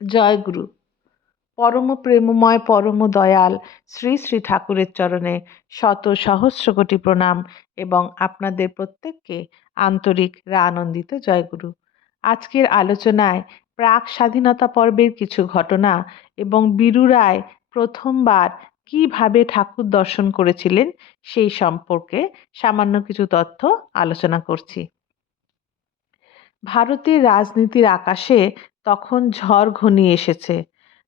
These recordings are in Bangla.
জয়গুরু। পরম প্রেমময় পরম দয়াল শ্রী শ্রী ঠাকুরের চরণে শত সহস্র কোটি প্রণাম এবং আপনাদের প্রত্যেককে আন্তরিক আনন্দিত জয়গুরু। আজকের আলোচনায় প্রাক স্বাধীনতা পর্বের কিছু ঘটনা এবং বীরু রায় প্রথমবার কিভাবে ঠাকুর দর্শন করেছিলেন সেই সম্পর্কে সামান্য কিছু তথ্য আলোচনা করছি। ভারতের রাজনীতির আকাশে তখন ঝড় ঘনিয়ে এসেছে।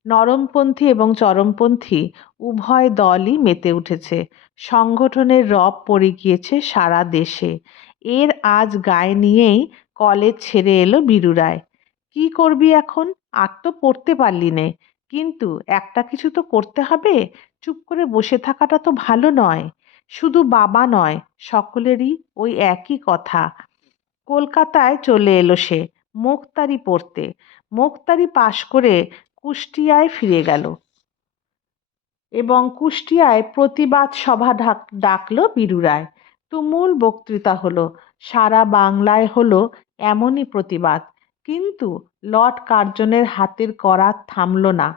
নরমপন্থী এবং চরমপন্থী উভয় দলই মেতে উঠেছে। সংগঠনের রব পড়ে গিয়েছে সারা দেশে। এর আজ গায়ে নিয়েই কলেজ ছেড়ে এলো বীরু রায়। কি করবি এখন? আর তো পড়তে পারলি নে, কিন্তু একটা কিছু তো করতে হবে। চুপ করে বসে থাকাটা তো ভালো নয়। শুধু বাবা নয়, সকলেরই ওই একই কথা। কলকাতায় চলে এলো সে মুক্তারি পড়তে। মুক্তারি পাশ করে কুষ্টিয়ায় ফিরে গেল এবং কুষ্টিয়ায় প্রতিবাদ সভা ডাকলো বীরু রায়। তুমুল বক্তৃতা হলো, সারা বাংলায় হলো এমনই প্রতিবাদ। কিন্তু লর্ড কার্জনের হাতের করাত থামল না।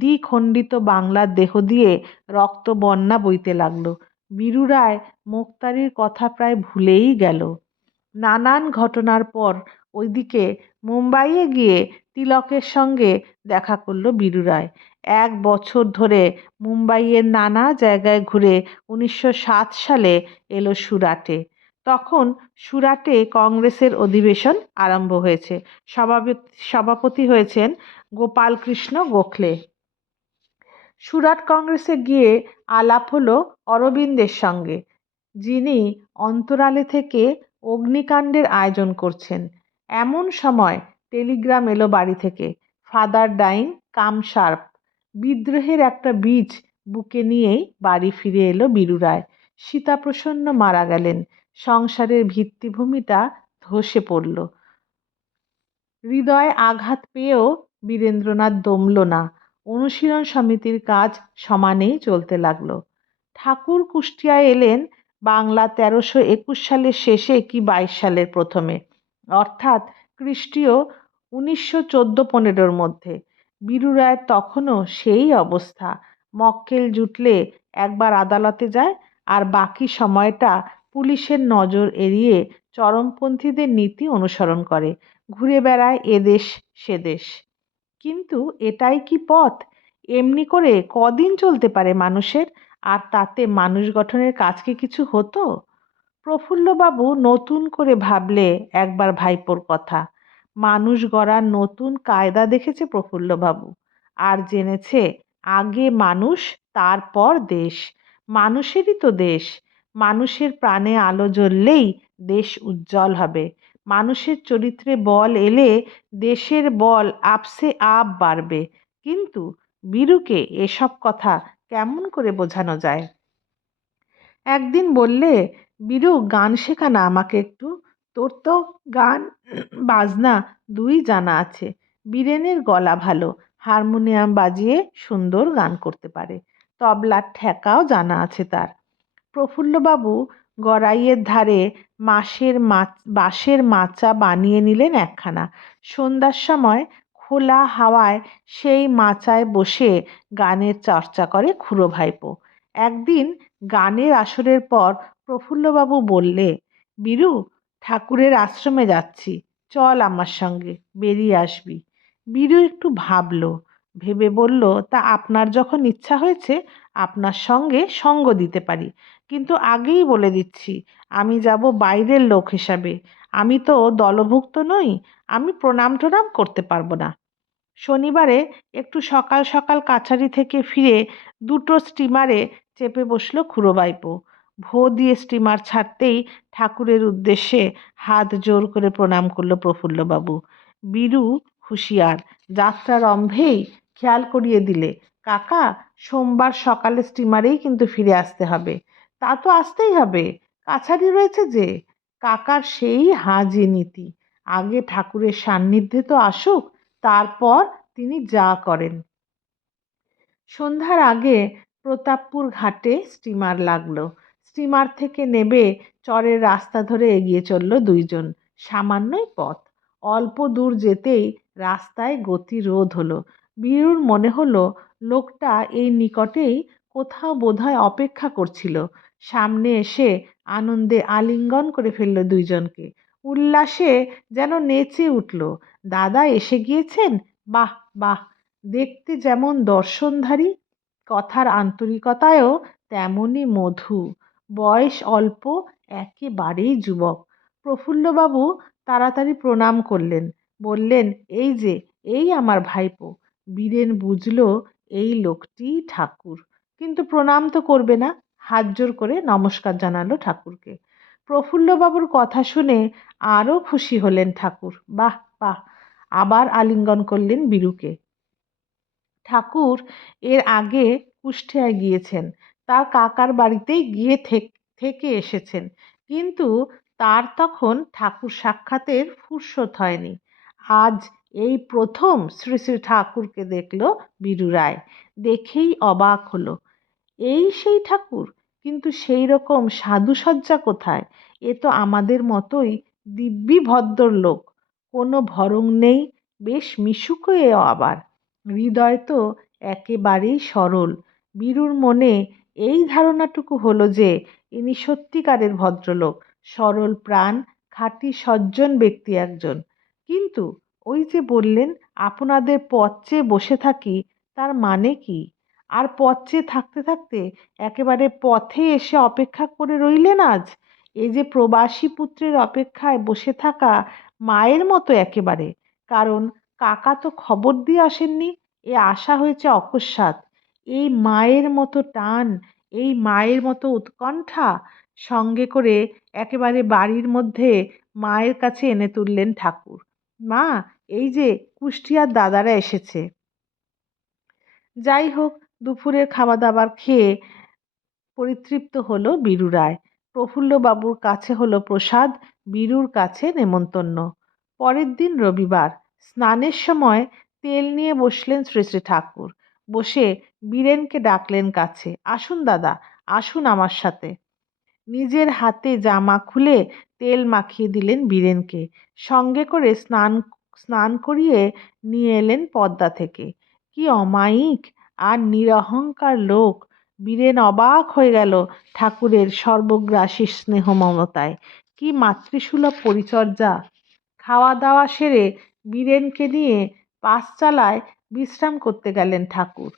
দ্বিখণ্ডিত বাংলার দেহ দিয়ে রক্ত বন্যা বইতে লাগলো। বীরু রায় মুক্তারির কথা প্রায় ভুলেই গেল। নানান ঘটনার পর ওইদিকে মুম্বাইয়ে গিয়ে তিলকের সঙ্গে দেখা করলো বীরু রায়। 1 বছর ধরে মুম্বাইয়ের নানা জায়গায় ঘুরে 1907 সালে এলো সুরাটে। তখন সুরাটে কংগ্রেসের অধিবেশন আরম্ভ হয়েছে। সভাপতি হয়েছেন গোপালকৃষ্ণ গোখলে। সুরাট কংগ্রেসে গিয়ে আলাপ হলো অরবিন্দের সঙ্গে, যিনি অন্তরালে থেকে অগ্নিকাণ্ডের আয়োজন করছেন। এমন সময় টেলিগ্রাম এলো বাড়ি থেকে, ফাদার ডাইং কাম শার্প। বিদ্রোহের একটা বীজ বুকে নিয়েই বাড়ি ফিরে এলো বীরু রায়। সীতাপ্রসন্ন মারা গেলেন। সংসারের ভিত্তিভূমিটা ধসে পড়ল। হৃদয়ে আঘাত পেয়েও বীরেন্দ্রনাথ দমল না। অনুশীলন সমিতির কাজ সমানেই চলতে লাগলো। ঠাকুর কুষ্টিয়ায় এলেন বাংলা 1321 সালের শেষে কি 22 সালের প্রথমে, অর্থাৎ খ্রিস্টীয় 1914-15 মধ্যে। বীরু রায়ের তখনও সেই অবস্থা। মক্কেল জুটলে একবার আদালতে যায়, আর বাকি সময়টা পুলিশের নজর এড়িয়ে চরমপন্থীদের নীতি অনুসরণ করে, ঘুরে বেড়ায় এদেশ সেদেশ। কিন্তু এটাই কি পথ? এমনি করে কদিন চলতে পারে মানুষের? আর তাতে মানুষ গঠনের কাজ কি কিছু হতো? প্রফুল্লবাবু নতুন করে ভাবলে একবার ভাইপোর কথা। মানুষ গড়ার নতুন কায়দা দেখেছে প্রফুল্লবাবু, আর জেনেছে আগে মানুষ, তারপর দেশ। মানুষেরই তো দেশ। মানুষের প্রাণে আলো জ্বললেই দেশ উজ্জ্বল হবে। মানুষের চরিত্রে বল এলে দেশের বল আপসে আপ বাড়বে। কিন্তু বীরুকে এসব কথা কেমন করে বোঝানো যায়? একদিন বললে, বীরু গান শেখা না আমাকে একটু। তোর তো গান বাজনা দুই জানা আছে। বীরেনের গলা ভালো, হারমোনিয়াম বাজিয়ে সুন্দর গান করতে পারে। তবলার ঠেকাও জানা আছে তার। প্রফুল্লবাবু গড়াইয়ের ধারে বাঁশের মাচা বানিয়ে নিলেন একখানা। সন্ধ্যার সময় খোলা হাওয়ায় সেই মাচায় বসে গানের চর্চা করে খুড়ো ভাইপো। একদিন গানের আসরের পর প্রফুল্লবাবু বললে, বীরু, ঠাকুরের আশ্রমে যাচ্ছি, চল আমার সঙ্গে, বেরিয়ে আসবি। বীরু একটু ভাবলো, ভেবে বলল, তা আপনার যখন ইচ্ছা হয়েছে আপনার সঙ্গে সঙ্গ দিতে পারি, কিন্তু আগেই বলে দিচ্ছি আমি যাব বাইরের লোক হিসাবে। আমি তো দলভুক্ত নই, আমি প্রণাম টনাম করতে পারবো না। শনিবারে একটু সকাল সকাল কাছারি থেকে ফিরে 2টো স্টিমারে চেপে বসলো খুড়ো ভাইপো। ভোঁ দিয়ে স্টিমার ছাড়তেই ঠাকুরের উদ্দেশ্যে হাত জোর করে প্রণাম করলো প্রফুল্লবাবু। বীরু হুঁশিয়ার, যাত্রারম্ভেই খেয়াল করিয়ে দিলে, কাকা, সোমবার সকালে স্টিমারেই কিন্তু ফিরে আসতে হবে। তা তো আসতেই হবে, কাছারি রয়েছে যে। কাকার সেই হাজি নীতি, আগে ঠাকুরের সান্নিধ্যে তো আসুক, তারপর তিনি যা করেন। সন্ধ্যার আগে প্রতাপপুর ঘাটে স্টিমার লাগলো। স্টিমার থেকে নেবে চরের রাস্তা ধরে এগিয়ে চলল দুইজন। সামান্যই পথ। অল্প দূর যেতেই রাস্তায় গতিরোধ হলো। বীরুর মনে হলো লোকটা এই নিকটেই কোথাও বোধহয় অপেক্ষা করছিল। সামনে এসে আনন্দে আলিঙ্গন করে ফেলল দুইজনকে। উল্লাসে যেন নেচে উঠল। দাদা এসে গিয়েছেন, বাহ বাহ! দেখতে যেমন দর্শনধারী, কথার আন্তরিকতায়ও তেমনই মধু। বয়স অল্প, একেবারেই যুবক। প্রফুল্লবাবু তাড়াতাড়ি প্রণাম করলেন, বললেন, এই যে, এই আমার ভাইপো। বীরেন বুঝল এই লোকটিই ঠাকুর, কিন্তু প্রণাম তো করবে না। হাত জোর করে নমস্কার জানালো ঠাকুরকে। প্রফুল্লবাবুর কথা শুনে আরও খুশি হলেন ঠাকুর। বাহ বাহ! আবার আলিঙ্গন করলেন বীরুকে। ঠাকুর এর আগে কুষ্টিয়ায় গিয়েছেন, তার কাকার বাড়িতেই গিয়ে থেকে এসেছেন, কিন্তু তার তখন ঠাকুর সাক্ষাতের ফুরসত হয়নি। আজ এই প্রথম শ্রী শ্রী ঠাকুরকে দেখল বীরু রায়। দেখেই অবাক হলো, এই সেই ঠাকুর, কিন্তু সেই রকম সাধুসজ্জা কোথায়? এ তো আমাদের মতোই দিব্যি ভদ্রলোক, কোনো ভরং নেই, বেশ মিশুকও আবার। হৃদয় তো একেবারেই সরল। বীরুর মনে এই ধারণাটুকু হলো যে ইনি সত্যিকারের ভদ্রলোক, সরল প্রাণ, খাঁটি সজ্জন ব্যক্তি একজন। কিন্তু ওই যে বললেন আপনাদের পথ চেয়ে বসে থাকি, তার মানে কি? আর পথ চেয়ে থাকতে থাকতে একেবারে পথে এসে অপেক্ষা করে রইলেন আজ? এই যে প্রবাসী পুত্রের অপেক্ষায় বসে থাকা মায়ের মতো একেবারে। কারণ কাকা তো খবর দিয়ে আসেননি, এ আশা হয়েছে অকস্মাৎ। এই মায়ের মতো টান, এই মায়ের মতো উৎকণ্ঠা সঙ্গে করে একেবারে বাড়ির মধ্যে মায়ের কাছে এনে তুললেন ঠাকুর। মা, এই যে কুষ্টিয়ার দাদারা এসেছে। যাই হোক, দুপুরের খাওয়া দাবার খেয়ে পরিতৃপ্ত হলো বীরু রায়। প্রফুল্লবাবুর কাছে হলো প্রসাদ, বীরুর কাছে নেমন্তন্ন। পরের দিন রবিবার। স্নানের সময় তেল নিয়ে বসলেন শ্রী শ্রী ঠাকুর। বসে বীরেনকে ডাকলেন কাছে, আসুন দাদা, আসুন আমার সাথে। নিজের হাতে জামা খুলে তেল মাখিয়ে দিলেন বীরেনকে। সঙ্গে করে স্নান করিয়ে নিয়ে এলেন পদ্মা থেকে। কি অমায়িক আর নিরহংকার লোক! বীরেন অবাক হয়ে গেল ঠাকুরের সর্বগ্রাসী স্নেহ মমতায়। কি মাতৃসুলভ পরিচর্যা! খাওয়া দাওয়া সেরে বীরেনকে নিয়ে পাশচালায় বিশ্রাম করতে গেলেন ঠাকুর।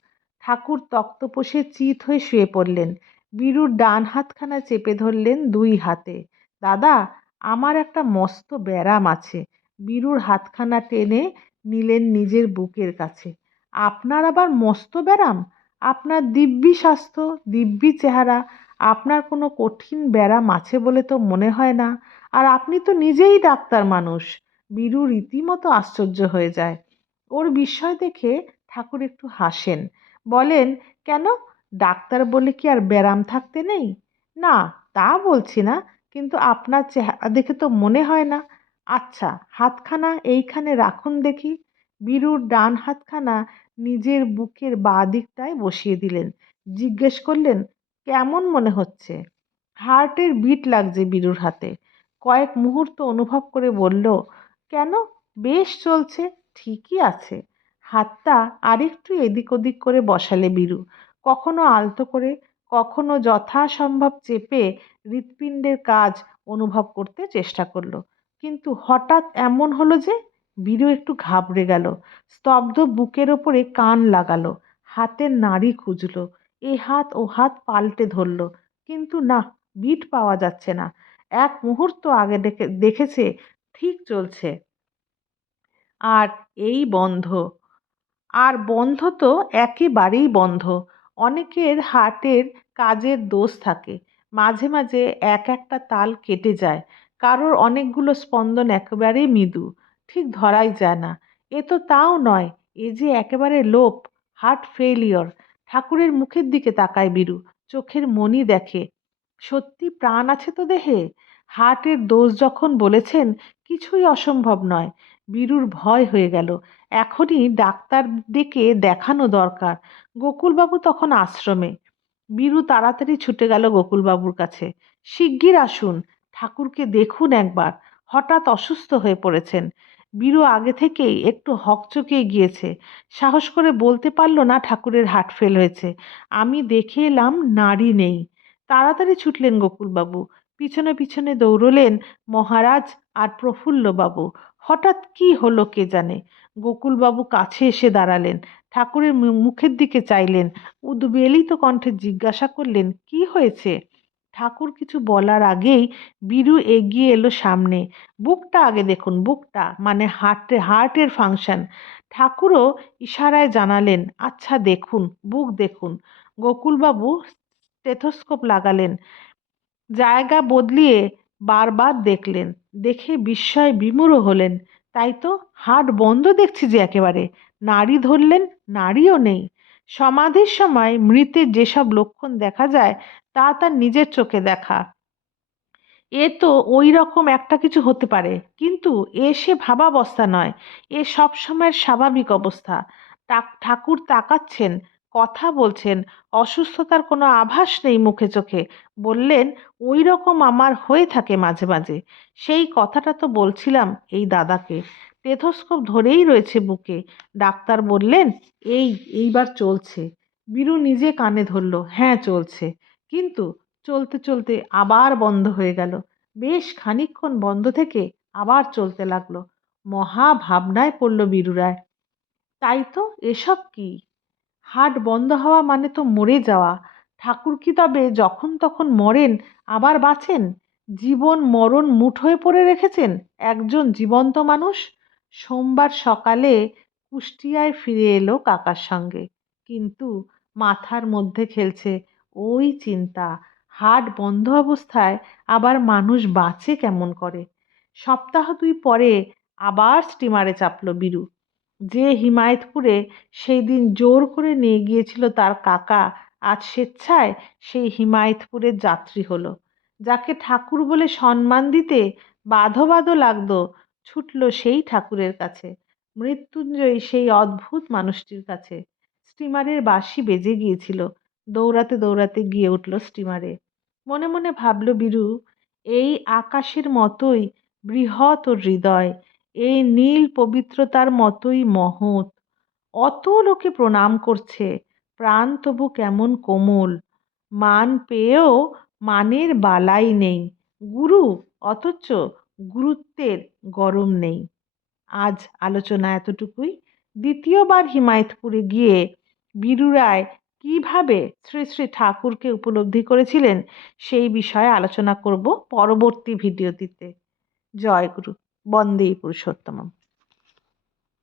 ঠাকুর তক্তপোষে চিত হয়ে শুয়ে পড়লেন। বীরুর ডান হাতখানা চেপে ধরলেন দুই হাতে। দাদা, আমার একটা মস্ত ব্যারাম আছে। বীরুর হাতখানা টেনে নিলেন নিজের বুকের কাছে। আপনার আবার মস্ত ব্যারাম? আপনার দিব্যি স্বাস্থ্য, দিব্যি চেহারা, আপনার কোনো কঠিন ব্যারাম আছে বলে তো মনে হয় না। আর আপনি তো নিজেই ডাক্তার মানুষ। বীরু রীতিমতো আশ্চর্য হয়ে যায়। ওর বিস্ময় দেখে ঠাকুর একটু হাসেন, বলেন, কেন, ডাক্তার বলে কি আর ব্যারাম থাকতে নেই? না, তা বলছি না, কিন্তু আপনার চেহারা দেখে তো মনে হয় না। আচ্ছা, হাতখানা এইখানে রাখুন দেখি। বীরুর ডান হাতখানা নিজের বুকের বাঁ দিকটায় বসিয়ে দিলেন। জিজ্ঞেস করলেন, কেমন মনে হচ্ছে? হার্টের বিট লাগছে বীরুর হাতে। কয়েক মুহূর্ত অনুভব করে বলল, কেন, বেশ চলছে, ঠিকই আছে। হাতটা আরেকটু এদিক ওদিক করে বসালে বীরু। কখনো আলতো করে, কখনো যথাসম্ভব চেপে হৃৎপিণ্ডের কাজ অনুভব করতে চেষ্টা করলো। কিন্তু হঠাৎ এমন হলো যে বীরু একটু ঘাবড়ে গেল। স্তব্ধ বুকের ওপরে কান লাগালো, হাতের নাড়ি খুঁজলো, এ হাত ও হাত পাল্টে ধরলো, কিন্তু না, বিট পাওয়া যাচ্ছে না। এক মুহূর্ত আগে দেখেছে ঠিক চলছে, আর এই বন্ধ। আর বন্ধ তো একেবারেই বন্ধ। অনেকের হার্টের কাজের দোষ থাকে, মাঝে মাঝে এক একটা তাল কেটে যায়, কারোর অনেকগুলো স্পন্দন একেবারেই মৃদু, ঠিক ধরাই যায় না। এ তো তাও নয়, এ যে একেবারে লোপ, হার্ট ফেইলিওর। ঠাকুরের মুখের দিকে তাকায় বীরু, চোখের মণি দেখে। সত্যি প্রাণ আছে তো দেহে। হার্টের দোষ যখন বলেছেন, কিছুই অসম্ভব নয়। বীরুর ভয় হয়ে গেল। এখনই ডাক্তার ডেকে দেখানো দরকার। গোকুলবাবু তখন আশ্রমে। বীরু তাড়াতাড়ি ছুটে গেল গোকুলবাবুর কাছে। শিগগির আসুন, ঠাকুরকে দেখুন একবার, হঠাৎ অসুস্থ হয়ে পড়েছেন। বীরু আগে থেকেই একটু হকচকিয়ে গিয়েছে। সাহস করে বলতে পারল না ঠাকুরের হার্ট ফেল হয়েছে। আমি দেখে এলাম নাড়ি নেই। তাড়াতাড়ি ছুটলেন গোকুলবাবু। পিছনে পিছনে দৌড়লেন মহারাজ আর প্রফুল্লবাবু। হঠাৎ কি হলো কে জানে। গোকুলবাবু কাছে এসে দাঁড়ালেন, ঠাকুরের মুখের দিকে চাইলেন, উদ্বেলিত কণ্ঠে জিজ্ঞাসা করলেন, কি হয়েছে? ঠাকুর কিছু বলার আগেই বীরু এগিয়ে এলো সামনে। বুকটা আগে দেখুন, বুকটা, মানে হার্টের ফাংশন। ঠাকুরও ইশারায় জানালেন, আচ্ছা দেখুন, বুক দেখুন। গোকুলবাবু স্টেথোস্কোপ লাগালেন, জায়গা বদলিয়ে বারবার দেখলেন। দেখে বিস্ময়ে বিমূঢ় হলেন। তাই তো, হার্ট বন্ধ দেখছি যে একেবারে। নাড়ি ধরলেন, নাড়িও নেই। সমাধির সময় মৃতের যেসব লক্ষণ দেখা যায় তা তার নিজের চোখে দেখা। এ তো ওই রকম একটা কিছু হতে পারে, কিন্তু সে ভাবাবস্থা নয়। এ সব সময়ের স্বাভাবিক অবস্থা। ঠাকুর তাকাচ্ছেন, কথা বলছেন, অসুস্থতার কোনো আভাস নেই মুখে চোখে। বললেন, ওই রকম আমার হয়ে থাকে মাঝে মাঝে। সেই কথাটা তো বলছিলাম এই দাদাকে। টেথোস্কোপ ধরেই রয়েছে বুকে। ডাক্তার বললেন, এইবার চলছে। বীরু নিজে কানে ধরল, হ্যাঁ চলছে। কিন্তু চলতে চলতে আবার বন্ধ হয়ে গেল। বেশ খানিকক্ষণ বন্ধ থেকে আবার চলতে লাগলো। মহা ভাবনায় পড়ল বীরুরায়। তাই তো, এসব কি? হার্ট বন্ধ হওয়া মানে তো মরে যাওয়া। ঠাকুর কি তবে যখন তখন মরেন আবার বাঁচেন? জীবন মরণ মুঠোয় পড়ে রেখেছেন একজন জীবন্ত মানুষ। সোমবার সকালে কুষ্টিয়ায় ফিরে এলো কাকার সঙ্গে। কিন্তু মাথার মধ্যে খেলছে ওই চিন্তা, হার্ট বন্ধ অবস্থায় আবার মানুষ বাঁচে কেমন করে। সপ্তাহ 2 পরে আবার স্টিমারে চাপলো বীরু। যে হিমায়তপুরে সেই দিন জোর করে নিয়ে গিয়েছিল তার কাকা, আজ স্বেচ্ছায় সেই হিমায়তপুরের যাত্রী হলো। যাকে ঠাকুর বলে সম্মান দিতে বাধো বাধো লাগতো, ছুটল সেই ঠাকুরের কাছে, মৃত্যুঞ্জয়ী সেই অদ্ভুত মানুষটির কাছে। স্টিমারের বাঁশি বেজে গিয়েছিল। দৌড়াতে দৌড়াতে গিয়ে উঠল স্টিমারে। মনে মনে ভাবল বীরু, এই আকাশের মতোই বৃহৎ ও হৃদয়, এই নীল পবিত্রতার মতোই মহৎ। অত লোকে প্রণাম করছে, প্রাণ তবু কেমন কোমল। মান পেয়েও মানের বালাই নেই। গুরু, অথচ গুরুত্বের গরম নেই। আজ আলোচনা এতটুকুই। দ্বিতীয়বার হিমায়তপুরে গিয়ে বীরু রায় কিভাবে শ্রী শ্রী ঠাকুরকে উপলব্ধি করেছিলেন সেই বিষয়ে আলোচনা করব পরবর্তী ভিডিওটিতে। জয় গুরু। বন্দে পুরুষোত্তমম।